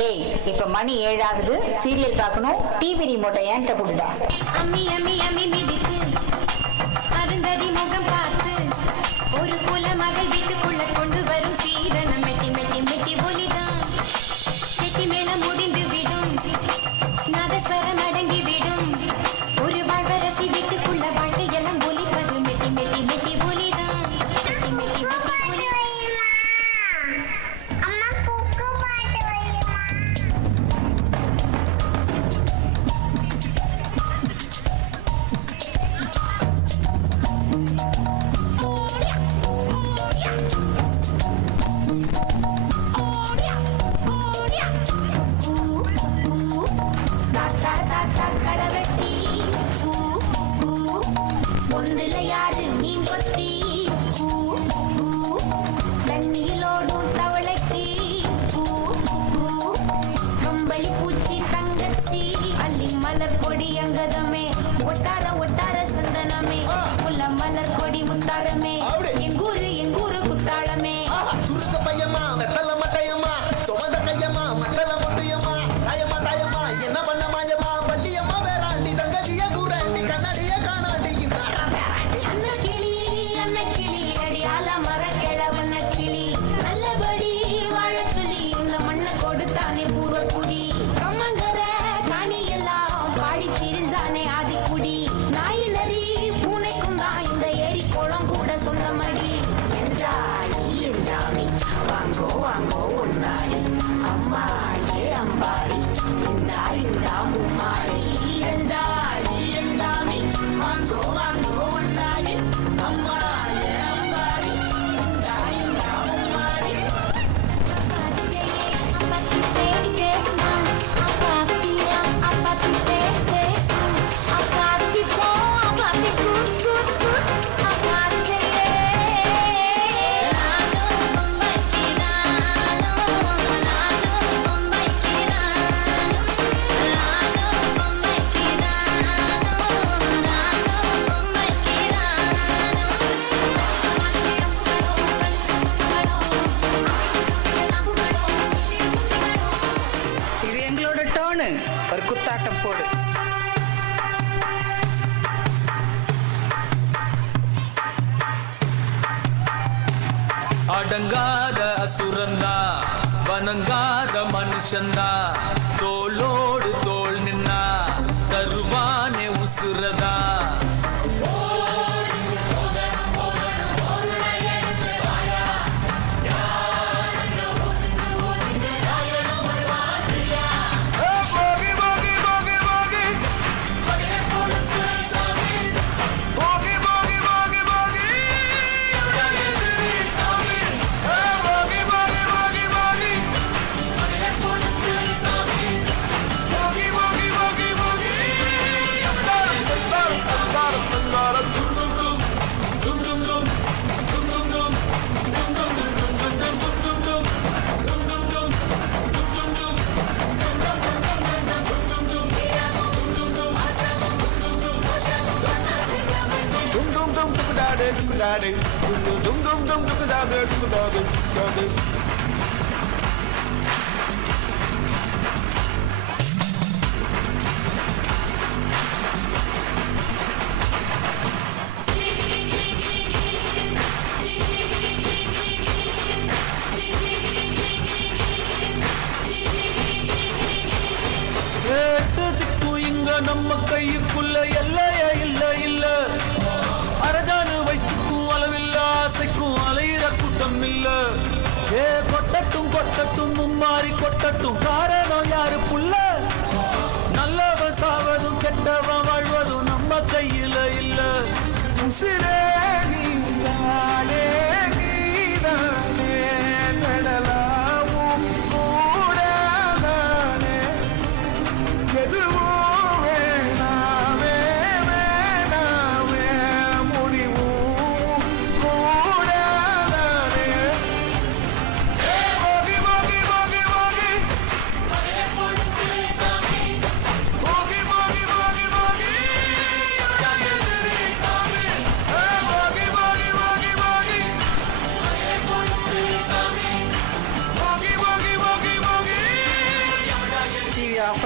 டேய், இப்ப மணி 7 ஆகுது. சீரியல் பார்க்கணும். டிவி ரிமோட்டை ஏன்ட்ட கொடுடா. அம்மி அம்மி அம்மி மிதித்து அருந்ததி முகம் பார்த்து ஒரு குல மகள் வீட்டுக்குள்ள கொண்டு வரும் சீதனம் மெட்டி மெட்டி மெட்டி ஒலிதான். கெட்டி மேளம் முடிந்து விடும், நாதஸ்வரம் அடங்கி விடும். ஒரு வாழ்வரசி வீட்டுக்குள்ள வாழ்க்கையெல்லாம் ஒலிப்பது மெட்டி மெட்டி மெட்டி ஒலிதான். மெட்டி மெட்டி மெட்டி ஒலி. பொந்துல யாரு மீன் கொத்தி தண்ணியிலோடும் தவளைக்கு கம்பளி பூச்சி தங்கச்சி அள்ளி மலர் கொடி அங்கதமே ஒட்டார ஒட்டார சந்தனமே முல்ல மலர் கொடி முத்தாரமே எங்கூரு குத்தாளமே சுருக்க பையமா வெத்தல மட்டையம்மா சுமந்த கையம்மா மட்டல முட்டியம்மா தாயம்மா தாயம்மா என்ன பண்ண மாயம்மா வள்ளியம்மா வேறாண்டி தங்கதிய கூறாண்டி கண்ணாடிய காணாண்டி அன்ன கிளி அடியால மர கிழவன கிளி நல்லபடி வாழ சொல்லி இந்த மண்ணை கொடுத்தானே பூர்வ குடி கம்மங்கர காணி எல்லாம் பாடி திரிஞ்சானே ஆதிக்குடி நாய் நரி பூனைக்கும் தான் இந்த ஏரி குளம் கூட சொந்தமடி என்ஜாமி வாங்கோ வாங்கோ ஒன்னாரி அம்மா ஏ அம்பாரி இந்தா இந்தா மும்மாரி என்ஜாமி வாங்கோ வாங்கோ ஒன்னாரி அம்மா ஏ அம்பாரி இந்தா இந்தா மும்மாரி இது எங்களோட டோனு. ஒரு குத்தாட்டம் போடு. அடங்காத அசுரந்தா வணங்காத மனுஷந்தா தோளோடு தோள் நின்னா தருவானே உசுரதா நம்ம கையுக்குள்ள எல்லைய இல்ல இல்ல அரஜானு வைத்துக்கும் அளவில்ல ஆசைக்கும் அலையிற கூட்டம் இல்ல ஏ கொட்டட்டும் கொட்டட்டும் மும்மாறி கொட்டட்டும் காரணம் யாரு புள்ள நல்லவன் சாவதும் கெட்டவன் வாழ்வதும் நம்ம கையில இல்ல உசிரே